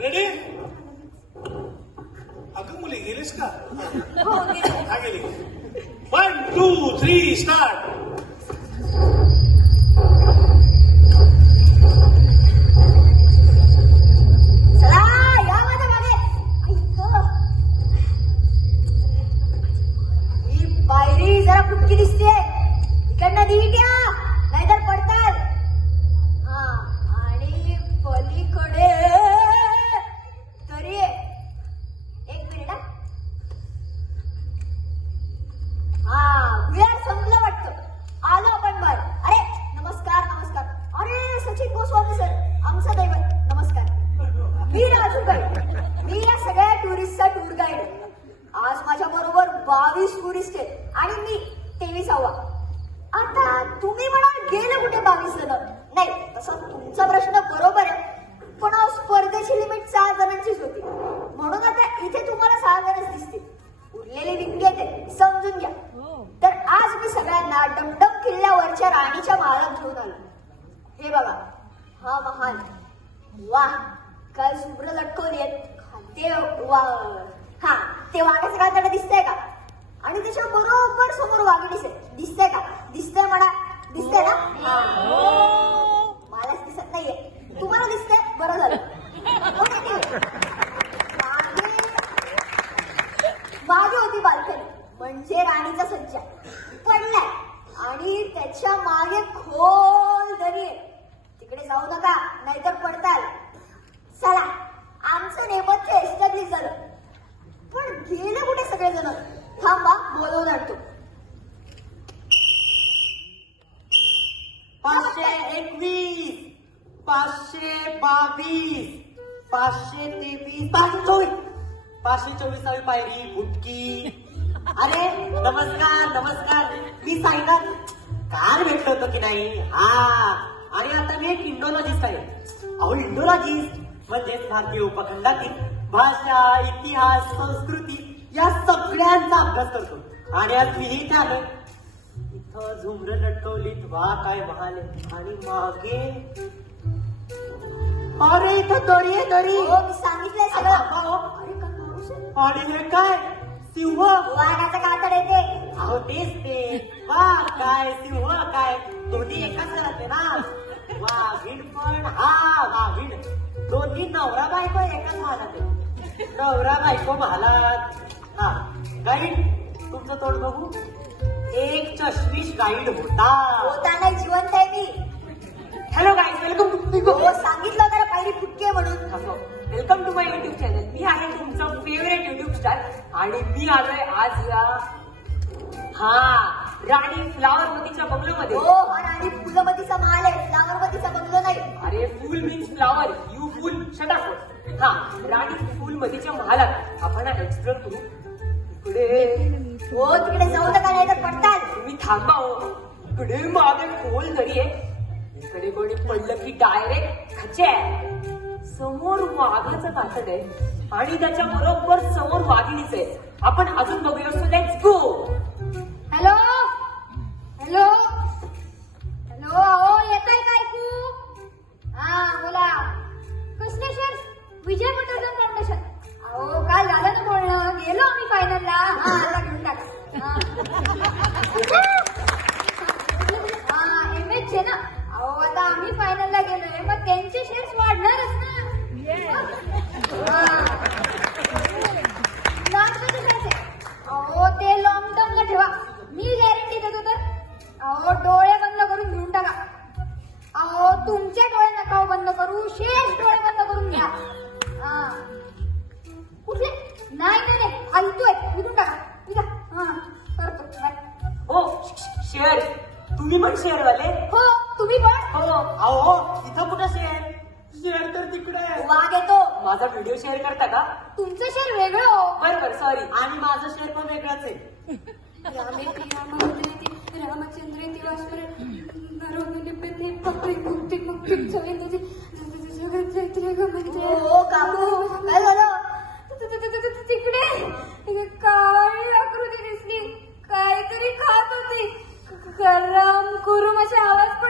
Ready अगं मुली गेलीस का? हो गेले. हा गेली. One two three start. ही पायरी जरा फुटकी दिसते इकडनं नीट या नाहीतर पडताल हा आणि पलीकडे तरी एक मिनिट हा. हा वेळ संपलं वाटतं आलो आपण बर अरे नमस्कार नमस्कार अरे सचिन गोस्वामी सर आमचं दैवत नमस्कार मी राजू गाईड मी या सगळ्या टुरिस्टचा टूर गाईड आज माझ्या बरोबर बावीस टुरिस्ट आहेत आणि मी तेवीसावा. आता तुम्ही म्हणाल गेलं कुठे बावीस जण नाही तसं तुमचा प्रश्न बरोबर आहे. पण स्पर्धेची लिमिट सहा जणांचीच होती. म्हणून आता इथे तुम्हाला सहा जणच दिसतील. उरलेले विकली आहेत समजून घ्या. तर आज मी सगळ्यांना डमडम किल्ल्यावरच्या राणीच्या महालात घेऊन आलो. हे बघा हा महाल. वा काय शुभ्र लटकवली ते वा हा ते वाघाचं काय त्याला दिसतंय का? आणि त्याच्या बरोबर समोर वाघ दिसत दिसतंय का? दिसतंय म्हणा. दिसतंय ना? हा. मलाच दिसत नाहीये. तुम्हाला दिसतंय? बरं झालं. हो? मागे होती बाल्कनी. म्हणजे राणीचा सज्जा पडलाय आणि त्याच्यामागे खोल दरी आहे तिकडे जाऊ नका नाहीतर पडताल चला आमचं नेपथ्य एस्टॅब्लिश झालं पण गेलं कुठे सगळेजण थांबा बोलवून आणतो पाचशे एकवीस पाचशे बावीस. पाचशे तेवीस. पाचशे चोवीस. पाचशे चोवीसावी पायरी भुटकी अरे नमस्कार नमस्कार. मी सांगितलं कार भेटलं होतं की नाही? हा. आणि आता मी एक इंडोलॉजिस्ट आहे. अहो इंडोलॉजिस्ट म्हणजेच भारतीय उपखंडातील भाषा इतिहास संस्कृती या सगळ्यांचा अभ्यास करतो. आणि आज मी इथे आलोय. इथं झुमर लटकवलीत. वा काय महाले आणि मागे अरे इथं दरी आहे दरी. हो मी सांगितलंय सगळं. अरे काय माणूस आहे? आणि हे काय? सिंह. वाघाचं कातड येते. अहो तेच ते. वा काय? सिंह काय? दोन्ही एकाच आहे ना. वाघीण पण हा वाघीण. दोन्ही नवरा बायको एकाच महालात आहे नवरा बायको महालात हा. गाईड तुमचं तोंड बघू. एक चष्मीश गाईड होता. होता नाही जिवंत आहे मी. हॅलो गाईड वेलकम टू हो सांगितलं तर पायरी फुटकी म्हणून. Welcome to my YouTube channel मी आहे तुमचं फेवरेट युट्यूब स्टार आणि मी आलोय आज या हा राणी फ्लावर मतीच्या बंगलोमध्ये. हो हा राणी फुलमतीचा महाल आहे. फ्लावरमतीचा बंगलो नाही. अरे फुल मीन्स फ्लावर यू फुल शटाफट हा राणी फुल मतीच्या महालात आपण एक्सप्लोर करू. इकडे. हो तिकडे जाऊ नका नाही तर पडताल. तुम्ही थांबा हो. इकडे मागे खोल दरी आहे. इकडे कोणी पडलं की डायरेक्ट खचे समोर वाघाचं कातड आहे. आणि त्याच्या बरोबर समोर वाघिणीच आहे. आपण अजून बघूया so let's go hello hello तुमचे डोळे नका हो बंद करू शेष डोळे बंद करून घ्या. हा. कुठले? नाही नाही नाही. ऐकतोय विकून टाका. विका हा. करतो. हो शेअर तुम्ही पण शेअर वाले हो तुम्ही पण? हो. अहो इथं कुठं शेअर शेअर तर तिकडे आहे. वाघ येतो. माझा व्हिडिओ शेअर करता का? तुमचं शेअर वेगळं हो. बरं बरं सॉरी आणि माझं शेअर पण वेगळंच आहे. रामे रामचंद्र रामचंद्र दिवास्वर नरोमनिपते पपे मुक्ती मुक्ती सवेंद्र हो काकू काय झालं तिकडे काळी आकृती दिसली काहीतरी खात होती. गरम कुरुम असे आवाज पण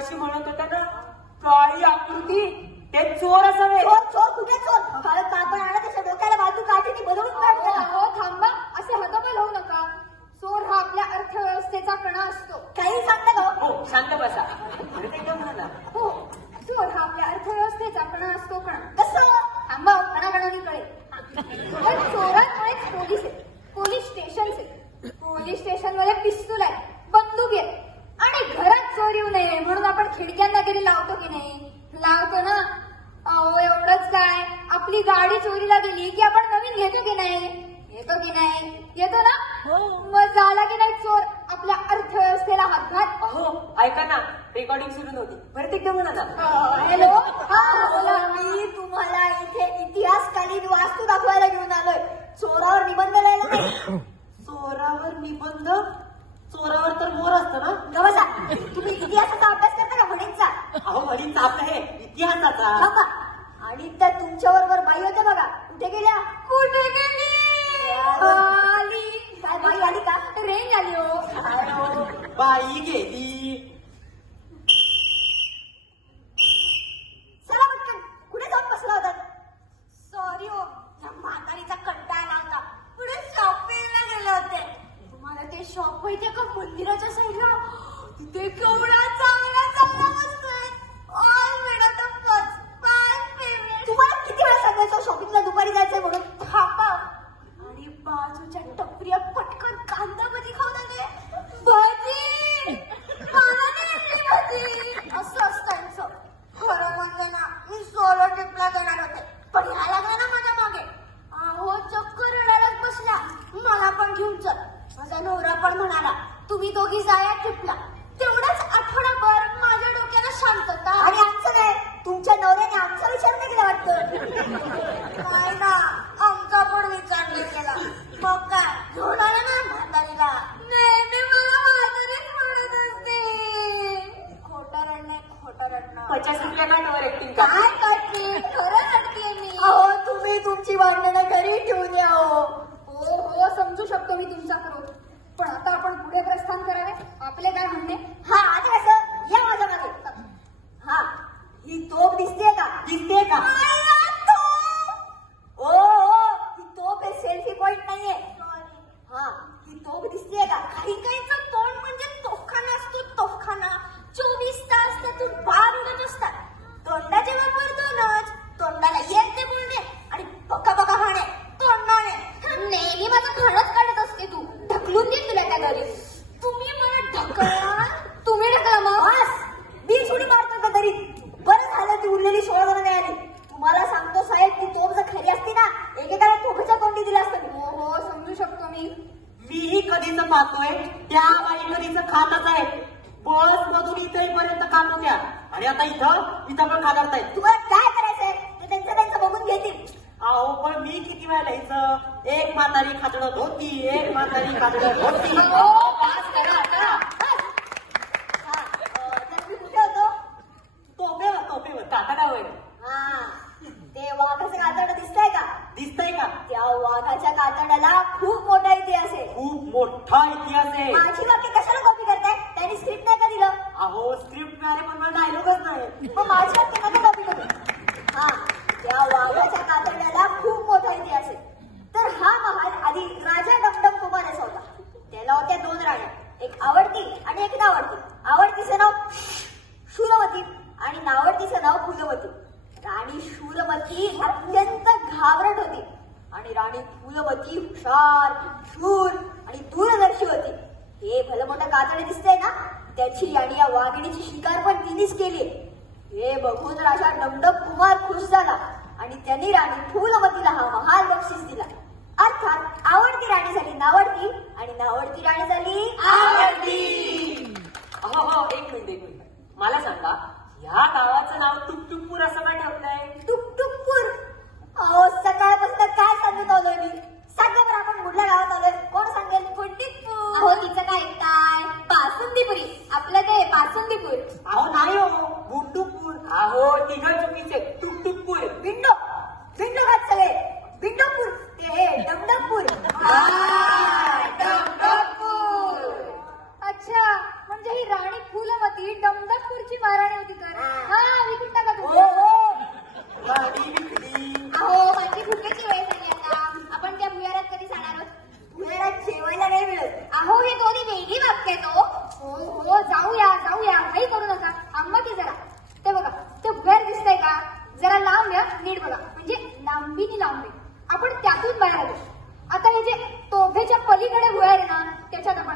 Başka Marotta खिडक्यांना तरी लावतो की नाही? लावतो ना? अहो एवढंच काय? आपली गाडी चोरीला गेली की आपण नवीन घेतो की नाही? येतो की नाही? येतो ना? हो. मग झाला की नाही चोर? आपल्या अर्थव्यवस्थेला हातभार? हो. ऐका ना रेकॉर्डिंग सुरू नव्हती. परत ते म्हणा हॅलो? हा बोला मी तुम्हाला इथे इतिहास काय 第一。मी. मीही कधीच पाहतोय त्या बाई कधीच खातच आहे बस मधून इथे पर्यंत खात होत्या आणि आता इथं इथं पण खात आहेत काय करायचंय? त्यांचं त्यांचं बघून घेतील अहो पण मी किती वेळा लिहायचं? एक म्हातारी खातड होती एक म्हातारी खातड होती? तोफेवर तोफेवर. काका काय होईल? दिसतंय का? त्या वाघाच्या कातड्याला खूप मोठा इतिहास आहे. खूप मोठा इतिहास आहे. माझी बाकी कशाला कॉपी करताय? त्यांनी स्क्रिप्ट नाही का दिलं? अहो स्क्रिप्ट नाही पण मला डायलॉगच नाही. पण माझी बाकी हुशार शूर आणि दूरदर्शी होती. हे भलं मोठं कातडे दिसतंय ना? त्याची आणि या वाघिणीची शिकार पण तिनेच केली. हे बघून राजा डमडम कुमार खुश झाला आणि त्यांनी राणी फुलमतीला हा महाल बक्षीस दिला. अर्थात आवडती राणी झाली नावडती आणि नावडती राणी झाली आवडती. हो एक मिनिट एक मिनिट. मला सांगा ह्या गावाचं नाव टुकटुकपूर असं का ठेवलंय? टुकटुकपूर? अहो सकाळपासून काय सांगत आलोय मी? सांगा बरं आपण कुठल्या गावात आलोय?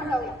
Brilliant.